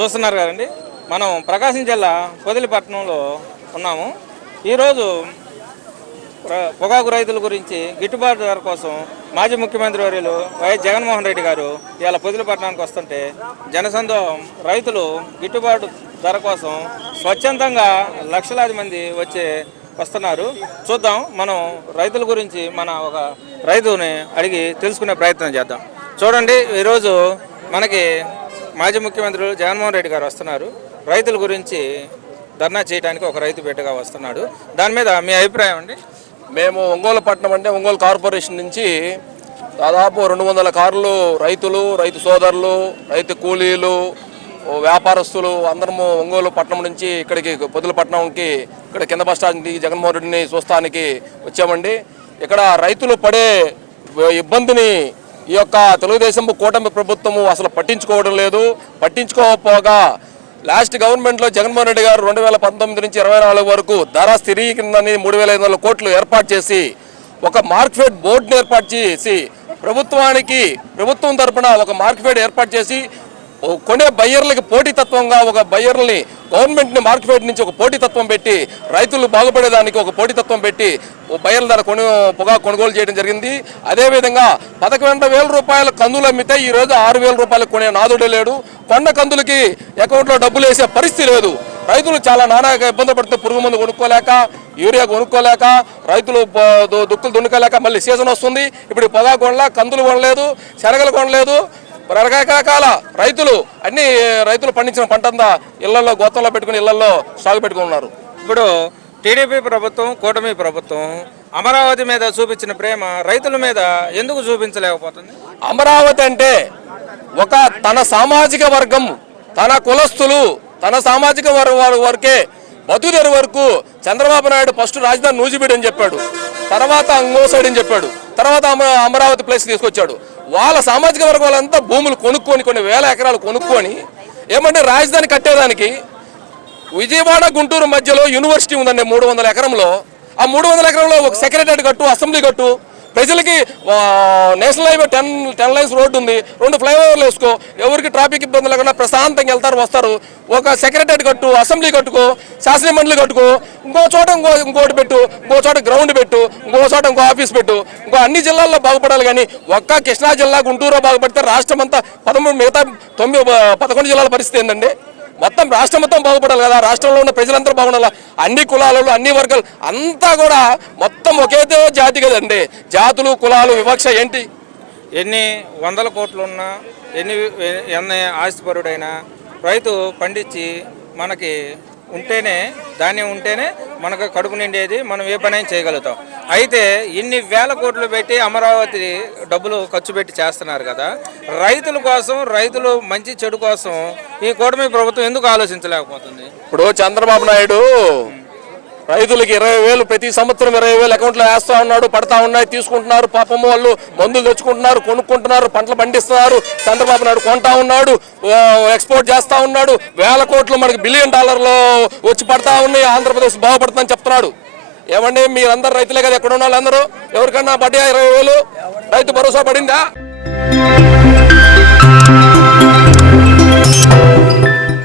చూస్తున్నారు కదండి, మనం ప్రకాశం జిల్లా పొదిలిపట్నంలో ఉన్నాము. ఈరోజు పొగాకు రైతుల గురించి గిట్టుబాటు ధర కోసం మాజీ ముఖ్యమంత్రి వర్యులు వైఎస్ జగన్మోహన్ రెడ్డి గారు ఇవాళ పొదిలిపట్నానికి వస్తుంటే జనసందోహం రైతులు గిట్టుబాటు ధర కోసం స్వచ్ఛందంగా లక్షలాది మంది వస్తున్నారు. చూద్దాం, మనం రైతుల గురించి మన ఒక రైతుని అడిగి తెలుసుకునే ప్రయత్నం చేద్దాం. చూడండి, ఈరోజు మనకి మాజీ ముఖ్యమంత్రి జగన్మోహన్ రెడ్డి గారు వస్తున్నారు. రైతుల గురించి ధర్నా చేయడానికి ఒక రైతు బిడ్డగా వస్తున్నాడు. దాని మీద మీ అభిప్రాయం అండి? మేము ఒంగోలు పట్టణం అంటే ఒంగోలు కార్పొరేషన్ నుంచి దాదాపు 200 కార్లు రైతులు, రైతు సోదరులు, రైతు కూలీలు, వ్యాపారస్తులు అందరము ఒంగోలు పట్టణం నుంచి ఇక్కడికి పొదిలిపట్నంకి ఇక్కడ కింద బస్ స్టాండ్ జగన్మోహన్ రెడ్డిని చూస్తానికి వచ్చామండి. ఇక్కడ రైతులు పడే ఇబ్బందిని ఈ యొక్క తెలుగుదేశం కూటమి ప్రభుత్వము అసలు పట్టించుకోవడం లేదు. పట్టించుకోకపోగా లాస్ట్ గవర్నమెంట్లో జగన్మోహన్ రెడ్డి గారు 2019 నుంచి 24 వరకు ధర స్థిరీకరణని 3,500 కోట్లు ఏర్పాటు చేసి ఒక మార్కెట్ బోర్డుని ఏర్పాటు చేసి ప్రభుత్వం తరపున ఒక మార్కెట్ ఏర్పాటు చేసి కొనే బయ్యర్లకి పోటీతత్వంగా ఒక బయ్యర్లని గవర్నమెంట్ని మార్కెట్ నుంచి ఒక పోటీతత్వం పెట్టి రైతులు బాగుపడేదానికి ఒక పోటీతత్వం పెట్టి బయ్యర్ల ధర పొగాకు కొనుగోలు చేయడం జరిగింది. అదేవిధంగా 11,000 రూపాయల కందులు అమ్మితే ఈరోజు 6,000 రూపాయలకు కొనే నాదుడే లేడు. కొన్న కందులకి అకౌంట్లో డబ్బులు వేసే పరిస్థితి లేదు. రైతులు చాలా నానాగా ఇబ్బంది పడుతూ పురుగు మందు కొనుక్కోలేక, యూరియా కొనుక్కోలేక, రైతులు దుక్కులు దున్నుకోలేక మళ్ళీ సీజన్ వస్తుంది. ఇప్పుడు పొగాకు కొనలే, కందులు కొనలేదు, శనగలు కొనలేదు. రకరకాల రైతులు పండించిన పంటంతా ఇళ్లలో గోతంలో పెట్టుకుని ఇళ్లలో సాగు పెట్టుకున్నారు. ఇప్పుడు టీడీపీ ప్రభుత్వం, కూటమి ప్రభుత్వం అమరావతి మీద చూపించిన ప్రేమ రైతుల మీద ఎందుకు చూపించలేకపోతుంది? అమరావతి అంటే ఒక తన సామాజిక వర్గం, తన కులస్తులు, తన సామాజిక వరకే బతుకుదేరు వరకు చంద్రబాబు నాయుడు ఫస్ట్ రాజధాని నూజిబీడు అని చెప్పాడు, తర్వాత అంగోసైడ్ అని చెప్పాడు, తర్వాత అమరావతి ప్లేస్ తీసుకొచ్చాడు. వాళ్ళ సామాజిక వర్గం వాళ్ళంతా భూములు కొనుక్కొని కొన్ని వేల ఎకరాలు కొనుక్కొని ఏమంటే రాజధాని కట్టేదానికి విజయవాడ గుంటూరు మధ్యలో యూనివర్సిటీ ఉందండి 300 ఎకరంలో. ఆ 300 ఎకరంలో ఒక సెక్రటరీ కట్టు, అసెంబ్లీ కట్టు, ప్రజలకి నేషనల్ హైవే 10 లైన్స్ రోడ్డు ఉంది, 2 ఫ్లైఓవర్లు వేసుకో, ఎవరికి ట్రాఫిక్ ఇబ్బంది లేకుండా ప్రశాంతంగా వెళ్తారు వస్తారు. ఒక సెక్రటరీ కట్టు, అసెంబ్లీ కట్టుకో, శాసన మండలి కట్టుకో, ఇంకో చోట ఇంకోటి పెట్టు, ఇంకో చోట గ్రౌండ్ పెట్టు, ఇంకో చోట ఇంకో ఆఫీస్ పెట్టు. ఇంకో అన్ని జిల్లాల్లో బాగుపడాలి. కానీ ఒక్క కృష్ణా జిల్లా గుంటూరు బాగుపడితే రాష్ట్రం అంతా 11 జిల్లాల పరిస్థితి ఏంటండి? మొత్తం రాష్ట్రం మొత్తం బాగుపడాలి కదా. రాష్ట్రంలో ఉన్న ప్రజలంతా బాగుండాలి. అన్ని కులాలలో, అన్ని వర్గాలు అంతా కూడా మొత్తం ఒకే జాతి కదండి. జాతులు, కులాలు వివక్ష ఏంటి? ఎన్ని 100 కోట్లు ఉన్నా, ఎన్ని ఆస్తిపరుడైనా రైతు పండించి మనకి ఉంటేనే, ధాన్యం ఉంటేనే మనకు కడుపు నిండేది, మనం ఏ పనైనా చేయగలుగుతాం. అయితే ఇన్ని వేల కోట్లు పెట్టి అమరావతి డబ్బులు ఖర్చు పెట్టి చేస్తున్నారు కదా, రైతుల కోసం, రైతులు మంచి చెడు కోసం ఈ కూటమి ప్రభుత్వం ఎందుకు ఆలోచించలేకపోతుంది? ఇప్పుడు చంద్రబాబు నాయుడు రైతులకి 20,000 ప్రతి సంవత్సరం 20,000 అకౌంట్లో వేస్తా ఉన్నాడు, పడతా ఉన్నాయి, తీసుకుంటున్నారు. పాపం వాళ్ళు మందులు తెచ్చుకుంటున్నారు, కొనుక్కుంటున్నారు, పంటలు పండిస్తున్నారు. చంద్రబాబు నాయుడు కొంటా ఉన్నాడు, ఎక్స్పోర్ట్ చేస్తా ఉన్నాడు. వేల కోట్లు మనకి $1 బిలియన్ వచ్చి పడతా ఉన్నాయి. ఆంధ్రప్రదేశ్ బాగుపడుతుందని చెప్తున్నాడు. ఏమండి, మీరందరూ రైతులే కదా, ఎక్కడ ఉన్న వాళ్ళందరూ? ఎవరికన్నా పడ్డా 20,000? రైతు భరోసా పడిందా?